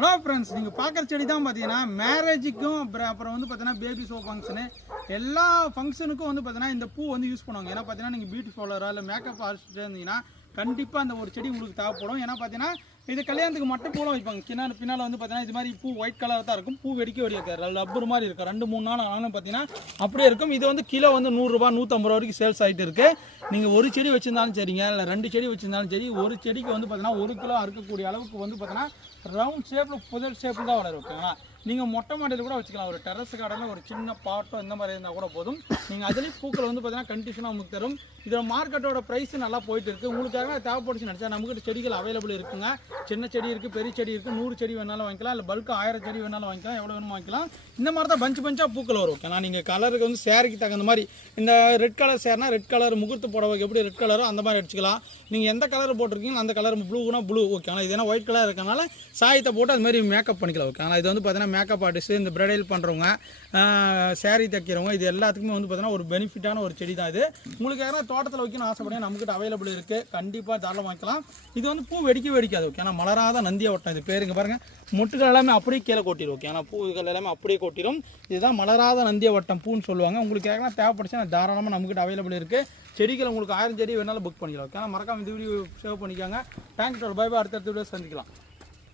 Hello friends நீங்கள் பார்க்குற செடி தான் பார்த்தீங்கன்னா மேரேஜுக்கும் அப்புறம் அப்புறம் வந்து பார்த்தீங்கன்னா பேபி ஷோ ஃபங்க்ஷனு எல்லா ஃபங்க்ஷனுக்கும் வந்து பார்த்தீங்கன்னா இந்த பூ வந்து யூஸ் பண்ணுவாங்க. ஏன்னா பார்த்தீங்கன்னா நீங்கள் பியூட்டி பார்லராக இல்லை மேக்கப் ஆர்டிஸ்ட்டாக இருந்தீங்கன்னா கண்டிப்பாக அந்த ஒரு செடி உங்களுக்கு தேவைப்படும். ஏன்னா பார்த்தீங்கன்னா இது கல்யாணத்துக்கு மட்டும் பூலாம் வைப்பாங்க. பின்னால் பின்னால் வந்து பார்த்தீங்கன்னா இது மாதிரி பூ ஒயிட் கலர் தான் இருக்கும். பூ வெடிக்க வெடிக்க ரப்பர் மாதிரி இருக்கும். ரெண்டு மூணு நாள் ஆனாலும் பார்த்தீங்கன்னா அப்படியே இருக்கும். இது வந்து கிலோ வந்து நூறுரூபா நூற்றம்பது ரூபா வரைக்கும் சேல்ஸ் ஆகிட்டு இருக்கு. நீங்கள் ஒரு செடி வச்சுருந்தாலும் சரிங்க. இல்லை ரெண்டு செடி வச்சுருந்தாலும் சரி. ஒரு செடிக்கு வந்து பார்த்தீங்கன்னா ஒரு கிலோ அறுக்கக்கூடிய அளவுக்கு வந்து பார்த்தீங்கன்னா ரவுண்ட் ஷேப்பில் புதல் ஷேப்பில் தான் வளரும். ஓகேங்களா? நீங்கள் மொட்டை மாடியில் கூட வச்சுக்கலாம். ஒரு டெரஸ் கார்டனில் ஒரு சின்ன பாட்டோ இந்த மாதிரி இருந்தால் கூட போதும். நீங்கள் அதுலேயும் பூக்கள் வந்து பார்த்தீங்கன்னா கண்டிஷனாக உங்களுக்கு தரும். இதில் மார்க்கெட்டோட ப்ரைஸ் நல்லா போயிட்டு இருக்குது உங்களுக்காக தேவைப்படுச்சு நினச்சா நம்மகிட்ட செடிகள் அவைலபிள் இருக்குங்க. சின்ன செடி இருக்குது பெரிய செடி இருக்குது நூறு செடி வேணாலும் வாங்கிக்கலாம். இல்லை பல்க்கு ஆயிரம் செடி வேணாலும் வாங்கிக்கலாம். எவ்வளோ வேணும் வாங்கிக்கலாம். இந்த மாதிரி தான் பஞ்சு பஞ்சாக பூக்கள் வரும். ஓகேனா நீங்கள் கலருக்கு வந்து சேருக்கு தகுந்த மாதிரி இந்த ரெட் கலர் சேர்னா ரெட் கலர் முகூர்த்த புடவைக்கு எப்படி ரெட் கலரோ அந்த மாதிரி அடிச்சுக்கலாம். நீங்கள் எந்த கலர் போட்டிருக்கீங்களோ அந்த கலர் ப்ளூனா ப்ளூ ஓகே ஆனால் இது ஒயிட் கலர் இருக்கனால சாயத்தை போட்டு அது மாதிரி மேக்கப் பண்ணிக்கலாம். ஓகே ஆனால் இது வந்து பார்த்தீங்கன்னா மேக்கப் ஆர்டிஸ்ட் இந்த பிரைடல் பண்ணுறவங்க சேரீ தைக்கிறவங்க இது எல்லாத்துக்குமே வந்து பார்த்தீங்கன்னா ஒரு பெனிஃபிட்டான ஒரு செடி தான் இது. உங்களுக்கு யாராவது தோட்டத்தில் வைக்கணும்னு ஆசைப்படுங்க நம்மகிட்ட அவைலபிள் இருக்குது கண்டிப்பாக தாராளம் வாங்கிக்கலாம். இது வந்து பூ வெடிக்க வெடிக்காது ஓகே ஆனால் மலராத நந்திய வட்டம் இது பேருங்க பாருங்கள் முட்டுகள் எல்லாமே அப்படியே கீழே கொட்டிடும் ஓகே ஆனால் பூக்கள் எல்லாமே அப்படியே கொட்டிடும் இதுதான் மலராத நந்திய வட்டம் பூன்னு சொல்லுவாங்க. உங்களுக்கு யாருன்னா தேவைப்படுச்சுன்னா தாராளமாக நம்மகிட்ட அவைலபிள் இருக்குது செடிகள் உங்களுக்கு ஆயிரம் செடி வேணாலும் புக் பண்ணிக்கலாம் ஓகே ஆனால் மறக்காம இந்த வீடியோ சேவ் பண்ணிக்கோங்க. தேங்க்ஸ் பாய் பாய் அடுத்தடுத்த வீடியோ சந்திக்கலாம்.